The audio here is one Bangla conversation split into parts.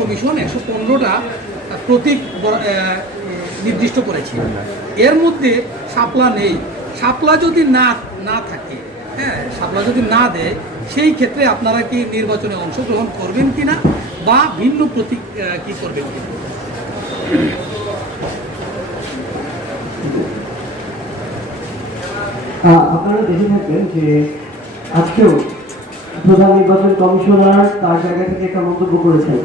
কমিশন 115টা প্রতীক নির্দিষ্ট করেছে। এর মধ্যে শাপলা নেই। শাপলা যদি না থাকে, হ্যাঁ, শাপলা যদি না দেয়, সেই ক্ষেত্রে আপনারা কি নির্বাচনে অংশগ্রহণ করবেন কিনা বা ভিন্ন প্রতীক কি করবেন কিনা? আপনারা দেখে থাকবেন যে আজকেও প্রধান নির্বাচন কমিশনার তার জায়গা থেকে একটা মন্তব্য করেছেন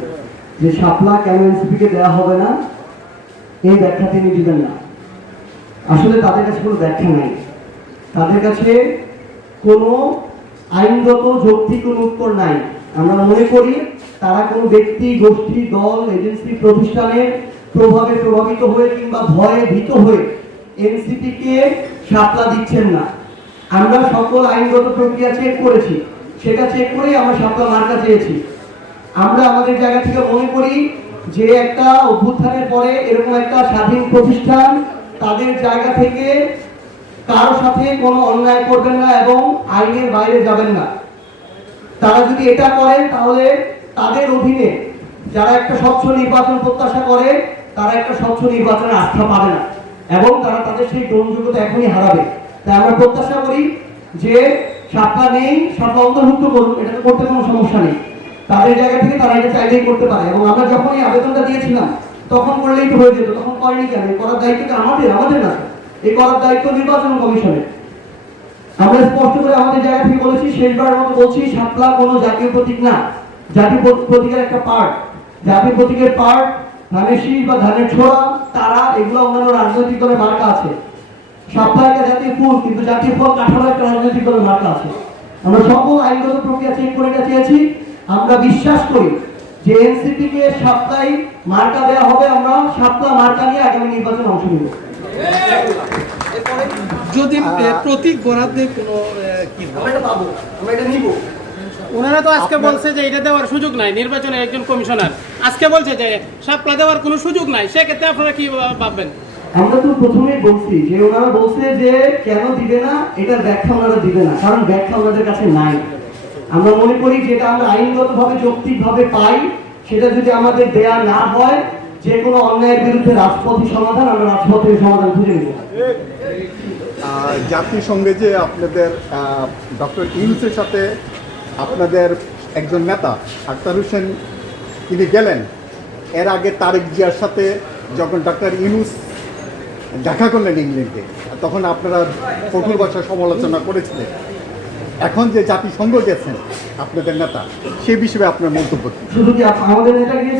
যে শাপলা কেন এনসিপিকে দেওয়া হবে না, এই ব্যাখ্যা তিনি দিবেন না। আসলে তাদের কাছে কোনো ব্যাখ্যা নাই, তাদের কাছে কোনো আইনগত যৌক্তিক কোনো উত্তর নাই। আমরা মনে করি তারা কোনো ব্যক্তি, গোষ্ঠী, দল, এজেন্সি, প্রতিষ্ঠানের প্রভাবে প্রভাবিত হয়ে কিংবা ভয়ে ভীত হয়ে এনসিপিকে শাপলা দিচ্ছেন না। আমরা সকল আইনগত প্রক্রিয়া চেক করেছি, সেটা চেক করেই আমরা শাপলা মার্কা চেয়েছি। আমরা আমাদের জায়গা থেকে মনে করি যে একটা অভ্যুত্থানের পরে এরকম একটা স্বাধীন প্রতিষ্ঠান তাদের জায়গা থেকে কারো সাথে কোনো অন্যায় করবেন না এবং আইনের বাইরে যাবেন না। তারা যদি এটা করেন তাহলে তাদের অধীনে যারা একটা স্বচ্ছ নির্বাচন প্রত্যাশা করে তারা একটা স্বচ্ছ নির্বাচনের আস্থা পাবে না এবং তারা তাদের সেই গ্রহণযোগ্যতা এখনই হারাবে। তাই আমরা প্রত্যাশা করি যে শাপলা নেই, শাপলা অন্তর্ভুক্ত করুন, এটা করতে কোনো সমস্যা নেই। তাদের জায়গা থেকে তারা এটা চাইলেই করতে পারে এবং আমরা যখন এই আবেদনটা দিয়েছিলাম তখন করলেই তো হয়ে যেত, তখন করেনি কেন? এই করার দায়িত্বটা আমাদের না, এই করার দায়িত্ব নির্বাচন কমিশনের। আমরা স্পষ্ট করে আমাদের জায়গা থেকে বলেছি, শেষবারের মতো বলছি, শাপলা কোনো জাতীয় প্রতীক না, জাতীয় প্রতীকের একটা পার্ট। জাতীয় প্রতীকের পার্ট ধানের শীষ বা ধানের ছোড়া, তারা, এগুলো অন্যান্য রাজনৈতিক দলের মার্কা আছে। শাপলা একটা জাতীয় ফুল, কিন্তু জাতীয় ফল কাঠামো একটা রাজনৈতিক দলের মার্কা আছে। আমরা সকল আইনগত প্রক্রিয়া চেক করে এটা চেয়েছি। আমরা বিশ্বাস করি যে এনসিপি কে শাপলাই মার্কা দেওয়া হবে, আমরা শাপলা মার্কা নিয়ে আগামী নির্বাচনে অংশ নিব। যদি প্রতীক বরাদ্দে কোনো কি আমরা এটা পাবো, আমরা এটা নিব। ওনারা তো আজকে বলছে যে এটা দেওয়ার সুযোগ নাই, নির্বাচনের একজন কমিশনার আজকে বলছে যে শাপলা দেওয়ার কোনো সুযোগ নাই, সেক্ষেত্রে আপনারা কি ভাববেন? আমরা তো প্রথমেই বলছি যে ওনারা বলছে যে কেন দিবে না, এটার ব্যাখ্যা ওনারা দিবে না, কারণ ব্যাখ্যা ওনাদের কাছে নাই। আমরা মনে করি যেটা আমরা আইনগতভাবে যৌক্তিকভাবে পাই, সেটা যদি আমাদের দেয়া না হয়, যে কোনো অন্যায়ের বিরুদ্ধে রাজপথী সমাধান, আমরা রাজপথের সমাধান খুঁজে নেব। জাতিসংঘে যে আপনাদের ডক্টর ইউনূসের সাথে আপনাদের একজন নেতা আখতার হোসেন তিনি গেলেন, এর আগে তারেক জিয়ার সাথে যখন ডক্টর ইউনূস দেখা করলেন ইংল্যান্ডে, তখন আপনারা কঠোর ভাষায় সমালোচনা করেছিলেন। এখন যে জাতিসংঘ গেছেন আপনাদের নেতা, সে বিষয়ে আপনার মন্তব্য? শুধু কি আমাদের নেতা গিয়েছে?